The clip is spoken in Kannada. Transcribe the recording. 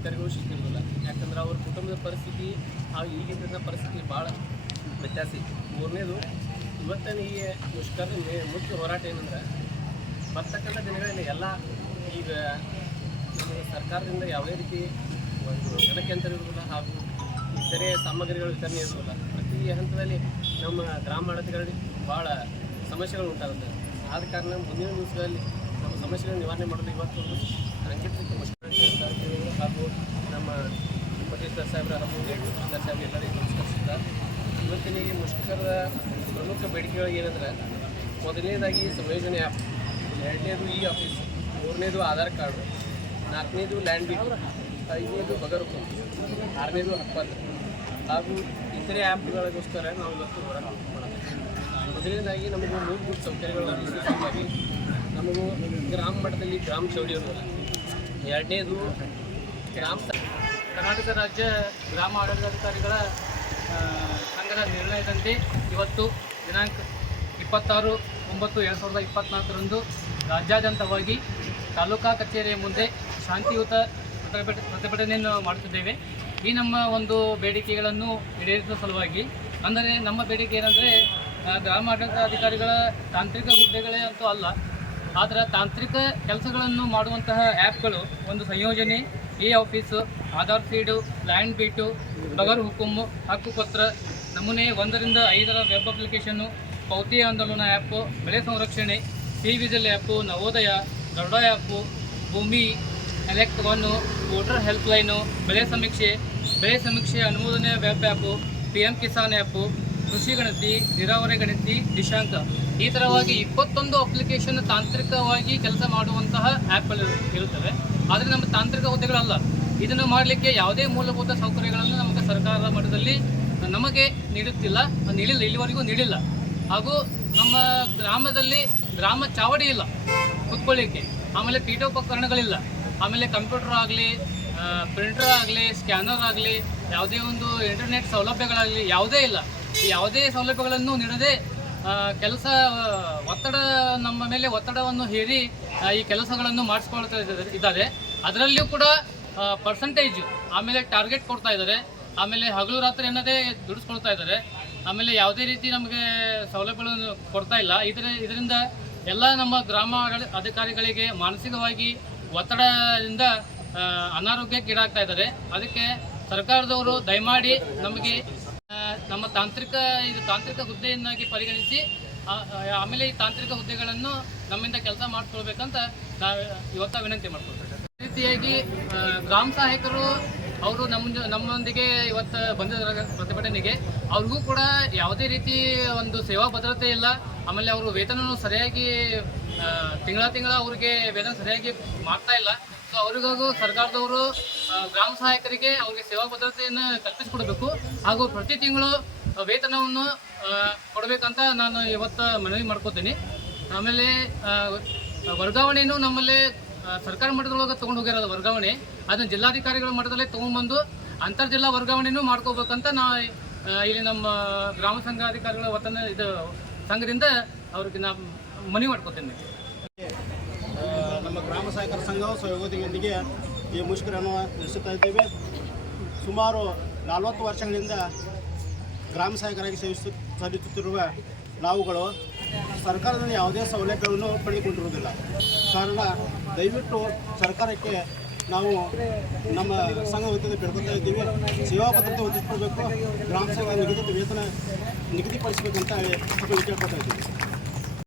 ಸೌಕರ್ಯಗಳು ಸಿಗ್ತಿರೋದಿಲ್ಲ ಯಾಕಂದ್ರೆ ಅವ್ರ ಕುಟುಂಬದ ಪರಿಸ್ಥಿತಿ ಹಾಗೂ ಈಗಿನ ಪರಿಸ್ಥಿತಿ ಭಾಳ ವ್ಯತ್ಯಾಸ ಇತ್ತು ಮೂರನೇದು, ಇವತ್ತಿನ ಈ ಮುಷ್ಕರದ ಮುಖ್ಯ ಹೋರಾಟ ಏನಂದ್ರೆ, ಬರ್ತಕ್ಕಂಥ ದಿನಗಳಲ್ಲಿ ಎಲ್ಲ ಈಗ ಸರ್ಕಾರದಿಂದ ಯಾವುದೇ ರೀತಿ ಒಂದು ಜನಕೇಂದ್ರ ಇರುವುದಿಲ್ಲ ಹಾಗೂ ಇತರೆ ಸಾಮಗ್ರಿಗಳು ವಿತರಣೆ ಇರುವುದಿಲ್ಲ. ಪ್ರತಿ ಹಂತದಲ್ಲಿ ನಮ್ಮ ಗ್ರಾಮ ಆಡಳಿತಗಳಲ್ಲಿ ಭಾಳ ಸಮಸ್ಯೆಗಳು ಉಂಟಾಗುತ್ತೆ. ಆದ ಕಾರಣ ಮುಂದಿನ ದಿವಸಗಳಲ್ಲಿ ನಮ್ಮ ಸಮಸ್ಯೆಗಳನ್ನು ನಿವಾರಣೆ ಮಾಡಲು ಇವತ್ತು ಸಾಂಕೇತಿಕ ಮುಷ್ಕರ ಹಾಗೂ ನಮ್ಮ ಸರ್ ಸಾಹೇಬ್ರ ಹಾಗೂ ಸರ್ ಸಾಹೇಬ್ರ ಎಲ್ಲರಿಗೂ ನಮಸ್ಕರಿಸುತ್ತಾ ಇವತ್ತಿನ ಈ ಮುಷ್ಕರದ ಪ್ರಮುಖ ಬೇಡಿಕೆಗಳು ಏನಂದ್ರೆ ಮೊದಲನೇದಾಗಿ ಸಂಯೋಜನೆ ಆ್ಯಪ್ ಎರಡನೇದು ಇ ಆಫೀಸ್, ಮೂರನೇದು ಆಧಾರ್ ಕಾರ್ಡು, ನಾಲ್ಕನೇದು ಲ್ಯಾಂಡ್ ಬಿಲ್, ಐದನೇದು ಬಗರ್ ಹುಕುಂ ಆರನೇದು ಹಕ್ಕಪತ್ರ ಹಾಗೂ ಇತರೆ ಆ್ಯಪ್ಗಳಿಗೋಸ್ಕರ ನಾವು ಇವತ್ತು ಮಾಡಬೇಕು ಮೊದಲನೇದಾಗಿ ನಮಗೂ ಮೂಲಭೂತ ಸೌಕರ್ಯಗಳನ್ನು ವಿಶೇಷವಾಗಿ ನಮಗೂ ಗ್ರಾಮ ಮಟ್ಟದಲ್ಲಿ ಗ್ರಾಮ ಚೌಡಿಯವರು ಎರಡನೇದು ಗ್ರಾಮ ಕರ್ನಾಟಕ ರಾಜ್ಯ ಗ್ರಾಮ ಆಡಳಿತಾಧಿಕಾರಿಗಳ ಸಂಘದ ನಿರ್ಣಯದಂತೆ ಇವತ್ತು ದಿನಾಂಕ ಇಪ್ಪತ್ತಾರು ಒಂಬತ್ತು ಎರಡು ಸಾವಿರದ ಇಪ್ಪತ್ತ್ನಾಲ್ಕರಂದು ರಾಜ್ಯಾದ್ಯಂತವಾಗಿ ತಾಲೂಕಾ ಕಚೇರಿಯ ಮುಂದೆ ಶಾಂತಿಯುತ ಪ್ರತಿಭಟ ಪ್ರತಿಭಟನೆಯನ್ನು ಮಾಡುತ್ತಿದ್ದೇವೆ. ಈ ನಮ್ಮ ಒಂದು ಬೇಡಿಕೆಗಳನ್ನು ಈಡೇರಿಸುವ ಸಲುವಾಗಿ, ಅಂದರೆ ನಮ್ಮ ಬೇಡಿಕೆ ಏನಂದರೆ ಗ್ರಾಮ ಆಡಳಿತಾಧಿಕಾರಿಗಳ ತಾಂತ್ರಿಕ ಹುದ್ದೆಗಳೇ ಅಂತೂ ಅಲ್ಲ, ಆದರೆ ತಾಂತ್ರಿಕ ಕೆಲಸಗಳನ್ನು ಮಾಡುವಂತಹ ಆ್ಯಪ್ಗಳು ಒಂದು ಸಂಯೋಜನೆ e office Aadhaar seed land beat ಬಗರ್ ಹುಕುಮ್ಮು ಹಕ್ಕುಪತ್ರ, ನಮೂನೆ ಒಂದರಿಂದ ಐದರ ವೆಬ್ ಅಪ್ಲಿಕೇಶನ್ನು ಪೌತಿ ಆಂದೋಲನ ಆ್ಯಪು ಬೆಳೆ ಸಂರಕ್ಷಣೆ C vigil app Navodaya, Garuda app Bhoomi elect voter helpline ಬೆಳೆ ಸಮೀಕ್ಷೆ ಬೆಳೆ ಸಮೀಕ್ಷೆ ಅನುಮೋದನೆ web app P M Kisan app ಕೃಷಿ ಗಣತಿ, ನೀರಾವರಿ ಗಣತಿ ದಿಶಾಂಕ ಈ ಥರವಾಗಿ ಇಪ್ಪತ್ತೊಂದು ಅಪ್ಲಿಕೇಶನ್ ತಾಂತ್ರಿಕವಾಗಿ ಕೆಲಸ ಮಾಡುವಂತಹ ಆ್ಯಪ್ಗಳು ಇರುತ್ತವೆ. ಆದರೆ ನಮ್ಮ ತಾಂತ್ರಿಕ ಹುದ್ದೆಗಳಲ್ಲ. ಇದನ್ನು ಮಾಡಲಿಕ್ಕೆ ಯಾವುದೇ ಮೂಲಭೂತ ಸೌಕರ್ಯಗಳನ್ನು ನಮಗೆ ಸರ್ಕಾರದ ಮಟ್ಟದಲ್ಲಿ ನಮಗೆ ನೀಡುತ್ತಿಲ್ಲ, ನೀಡಿಲ್ಲ, ಇಲ್ಲಿವರೆಗೂ ನೀಡಿಲ್ಲ. ಹಾಗೂ ನಮ್ಮ ಗ್ರಾಮದಲ್ಲಿ ಗ್ರಾಮ ಚಾವಡಿ ಇಲ್ಲ ಕುತ್ಕೊಳ್ಳಿಕ್ಕೆ. ಆಮೇಲೆ ಪೀಠೋಪಕರಣಗಳಿಲ್ಲ ಆಮೇಲೆ ಕಂಪ್ಯೂಟರ್ ಆಗಲಿ ಪ್ರಿಂಟರ್ ಆಗಲಿ, ಸ್ಕ್ಯಾನರ್ ಆಗಲಿ, ಯಾವುದೇ ಒಂದು ಇಂಟರ್ನೆಟ್ ಸೌಲಭ್ಯಗಳಾಗಲಿ ಯಾವುದೇ ಇಲ್ಲ. ಯಾವುದೇ ಸೌಲಭ್ಯಗಳನ್ನು ನೀಡದೆ ಕೆಲಸ, ಒತ್ತಡ, ನಮ್ಮ ಮೇಲೆ ಒತ್ತಡವನ್ನು ಹೇರಿ ಈ ಕೆಲಸಗಳನ್ನು ಮಾಡಿಸ್ಕೊಳ್ತಾ ಇದ್ದಾರೆ- ಅದರಲ್ಲಿಯೂ ಕೂಡ ಪರ್ಸೆಂಟೇಜ್ ಆಮೇಲೆ ಟಾರ್ಗೆಟ್ ಕೊಡ್ತಾ ಇದ್ದಾರೆ. ಆಮೇಲೆ ಹಗಲು ರಾತ್ರಿ ಅನ್ನೋದೇ ದುಡಿಸ್ಕೊಳ್ತಾ ಇದ್ದಾರೆ. ಆಮೇಲೆ ಯಾವುದೇ ರೀತಿ ನಮಗೆ ಸೌಲಭ್ಯಗಳನ್ನು ಕೊಡ್ತಾ ಇಲ್ಲ. ಇದರ, ಇದರಿಂದ ಎಲ್ಲ ನಮ್ಮ ಗ್ರಾಮ ಅಧಿಕಾರಿಗಳಿಗೆ ಮಾನಸಿಕವಾಗಿ ಒತ್ತಡದಿಂದ ಅನಾರೋಗ್ಯಕ್ಕೀಡಾಗ್ತಾ ಇದ್ದಾರೆ. ಅದಕ್ಕೆ ಸರ್ಕಾರದವರು ದಯಮಾಡಿ ನಮಗೆ ನಮ್ಮ ತಾಂತ್ರಿಕ, ಇದು ತಾಂತ್ರಿಕ ಹುದ್ದೆಯನ್ನಾಗಿ ಪರಿಗಣಿಸಿ ಆಮೇಲೆ ಈ ತಾಂತ್ರಿಕ ಹುದ್ದೆಗಳನ್ನು ನಮ್ಮಿಂದ ಕೆಲಸ ಮಾಡ್ಕೊಳ್ಬೇಕಂತ ನಾವು ಇವತ್ತ ವಿನಂತಿ ಮಾಡ್ಕೊಳ್ತೇವೆ. ಈ ರೀತಿಯಾಗಿ ಗ್ರಾಮ ಸಹಾಯಕರು ಅವರು ನಮ್ಮ ನಮ್ಮೊಂದಿಗೆ ಇವತ್ತು ಬಂದಿದ್ದಾರೆ ಪ್ರತಿಭಟನೆಗೆ. ಅವ್ರಿಗೂ ಕೂಡ ಯಾವುದೇ ರೀತಿ ಒಂದು ಸೇವಾ ಭದ್ರತೆ ಇಲ್ಲ. ಆಮೇಲೆ ಅವರು ವೇತನವನ್ನು ಸರಿಯಾಗಿ ತಿಂಗಳ ತಿಂಗಳ ಅವ್ರಿಗೆ ವೇತನ ಸರಿಯಾಗಿ ಮಾಡ್ತಾ ಇಲ್ಲ. ಸೊ ಅವ್ರಿಗಾಗೂ ಸರ್ಕಾರದವರು ಗ್ರಾಮ ಸಹಾಯಕರಿಗೆ ಅವರಿಗೆ ಸೇವಾ ಭದ್ರತೆಯನ್ನು ಕಲ್ಪಿಸಿಕೊಡಬೇಕು. ಹಾಗೂ ಪ್ರತಿ ತಿಂಗಳು ವೇತನವನ್ನು ಕೊಡಬೇಕಂತ ನಾನು ಇವತ್ತು ಮನವಿ ಮಾಡ್ಕೋತೀನಿ. ಆಮೇಲೆ ವರ್ಗಾವಣೆಯನ್ನು ನಮ್ಮಲ್ಲಿ ಸರ್ಕಾರ ಮಟ್ಟದೊಳಗೆ ತೊಗೊಂಡು ಹೋಗಿರೋದು ವರ್ಗಾವಣೆ. ಅದನ್ನು ಜಿಲ್ಲಾಧಿಕಾರಿಗಳ ಮಟ್ಟದಲ್ಲೇ ತೊಗೊಂಡ್ಬಂದು ಅಂತರ್ ಜಿಲ್ಲಾ ವರ್ಗಾವಣೆನೂ ಮಾಡ್ಕೋಬೇಕಂತ ನಾ ಇಲ್ಲಿ ನಮ್ಮ ಗ್ರಾಮ ಸಂಘ ಅಧಿಕಾರಿಗಳ ವತನ ಇದು ಸಂಘದಿಂದ ಅವ್ರಿಗೆ ನಾ ಮನವಿ ಮಾಡ್ಕೋತೀನಿ. ನಮ್ಮ ಗ್ರಾಮ ಸಹಕಾರ ಸಂಘ ಸಹಯೋಗದೊಂದಿಗೆ ಈ ಮುಷ್ಕರನ್ನು ನಡೆಸುತ್ತಾ ಇದ್ದೇವೆ. ಸುಮಾರು ನಲವತ್ತು ವರ್ಷಗಳಿಂದ ಗ್ರಾಮ ಸಹಾಯಕರಾಗಿ ಸೇವಿಸು ಸಲ್ಲಿಸುತ್ತಿರುವ ನಾವುಗಳು ಸರ್ಕಾರದಿಂದ ಯಾವುದೇ ಸೌಲಭ್ಯವನ್ನು ಪಡೆದುಕೊಂಡಿರುವುದಿಲ್ಲ. ಕಾರಣ ದಯವಿಟ್ಟು ಸರ್ಕಾರಕ್ಕೆ ನಾವು ನಮ್ಮ ಸಂಘ ವತಿಯಿಂದ ಬೆಳ್ಕೊತಾ ಇದ್ದೀವಿ. ಸೇವಾ ಭದ್ರತೆ ಒದಗಿಸ್ಕೊಳ್ಬೇಕು ಗ್ರಾಮ ಸಂಘ ನಿಗದಿತ ವೇತನ ನಿಗದಿಪಡಿಸಬೇಕಂತ ಕೇಳ್ಕೊತಾ ಇದ್ದೀವಿ.